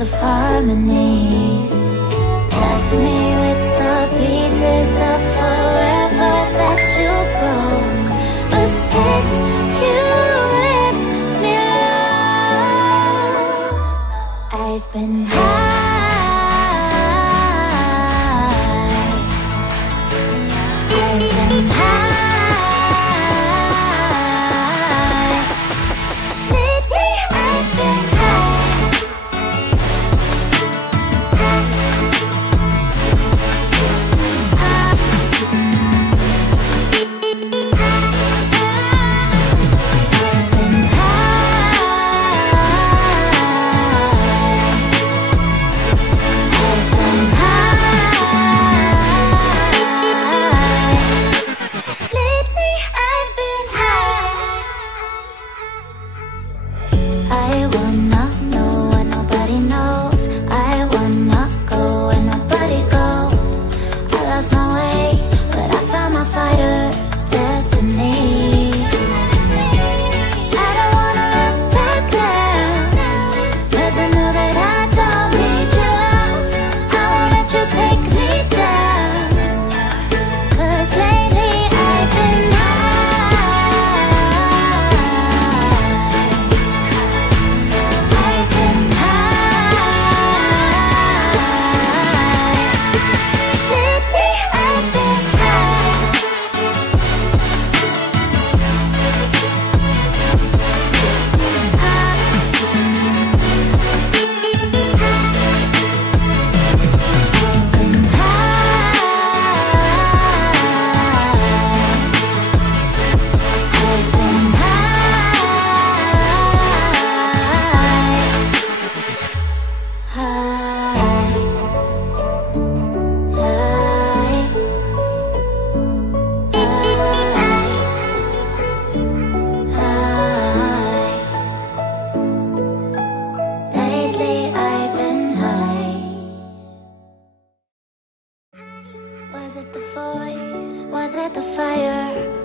choirs of harmony. Left me with the pieces of forever that you broke. But since you left me alone, I've been high.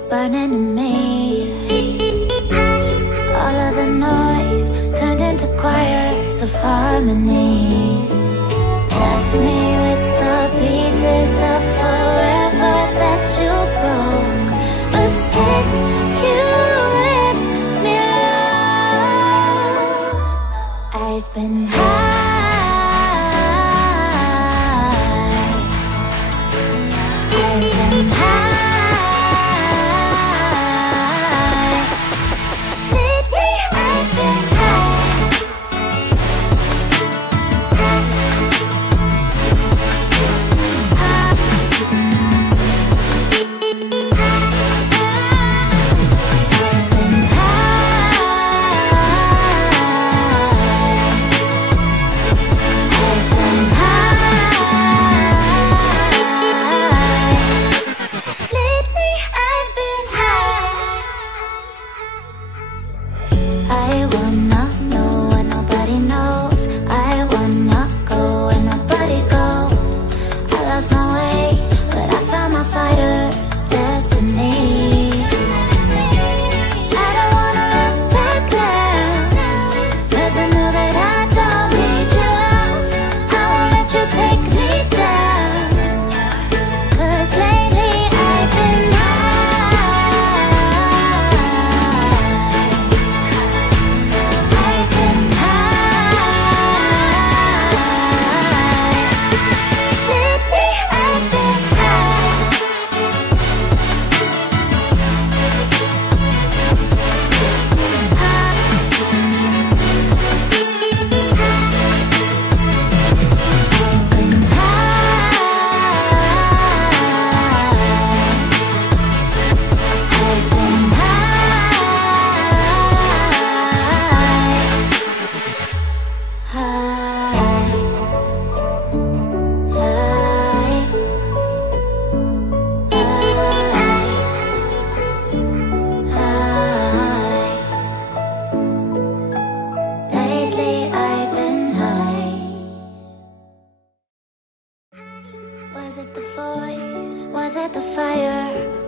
Burning in me. All of the noise turned into choirs of harmony. Left me with the pieces of forever that you broke. But since you left me alone, I've been high. I've been high.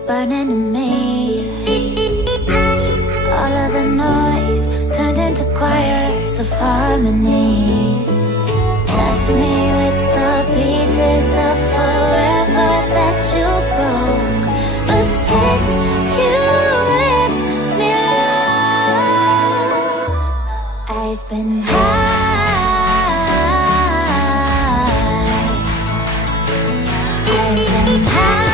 burning in me. All of the noise turned into choirs of harmony. left me with the pieces of forever that you broke. But since you left me alone, I've been high. I've been high.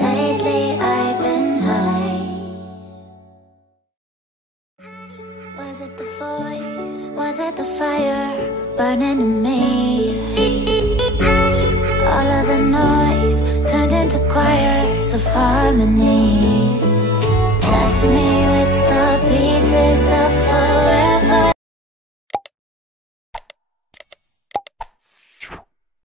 Lately I've been Was it the voice? Was it the fire burning in me? All of the noise turned into choirs of harmony. Left me